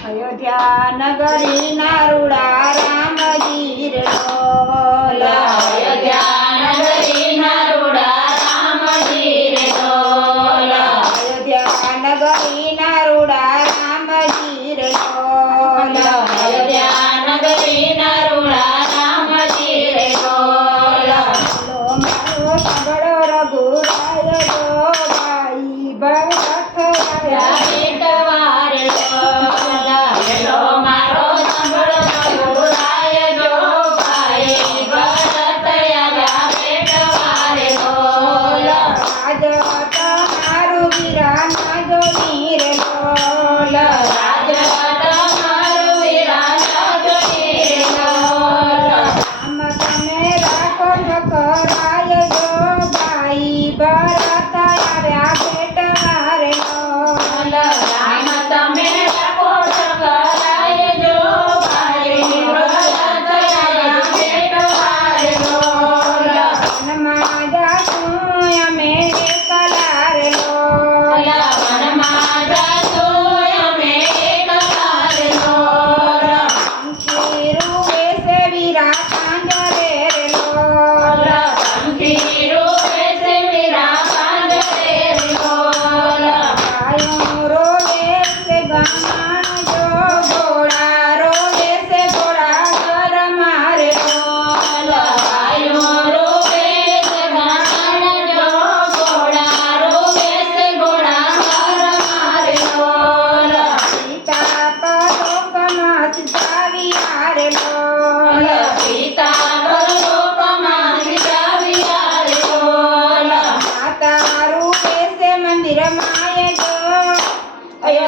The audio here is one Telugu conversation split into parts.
అయోధ్యానగరీ నరుడా రామగిరిలో అయోధ్యానగరి నరుడా రామగిరిలో అయోధ్యానగరి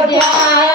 Deus.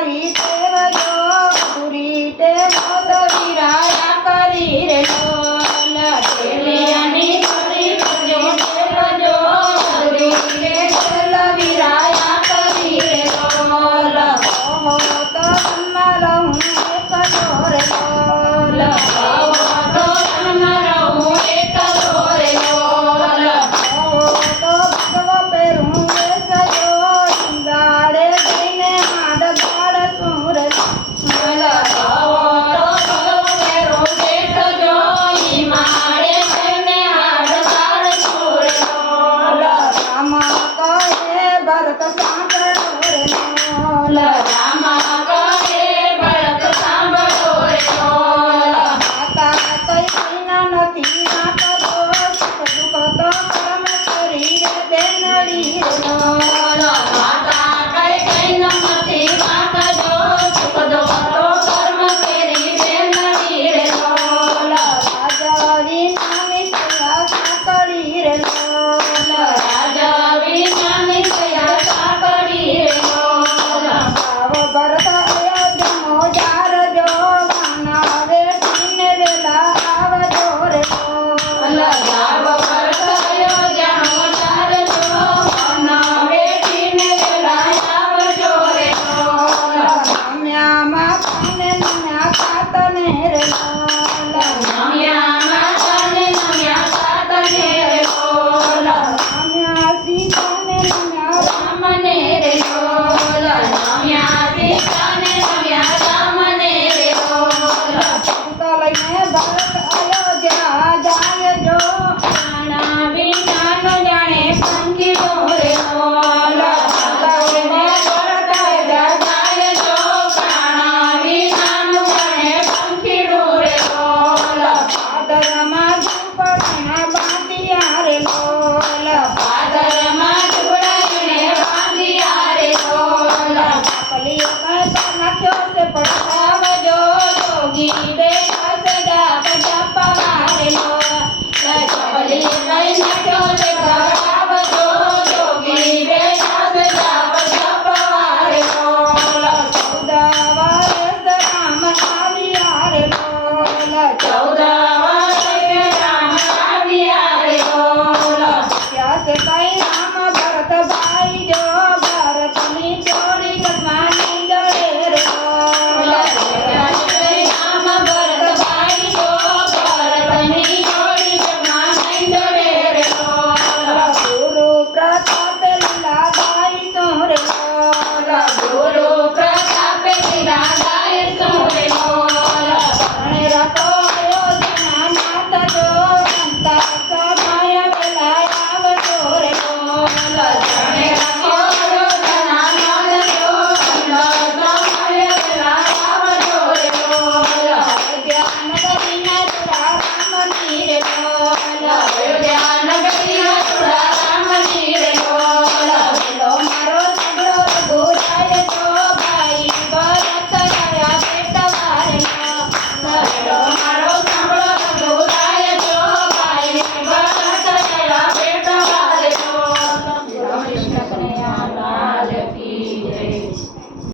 favorito. તને રે લાલ. Bye.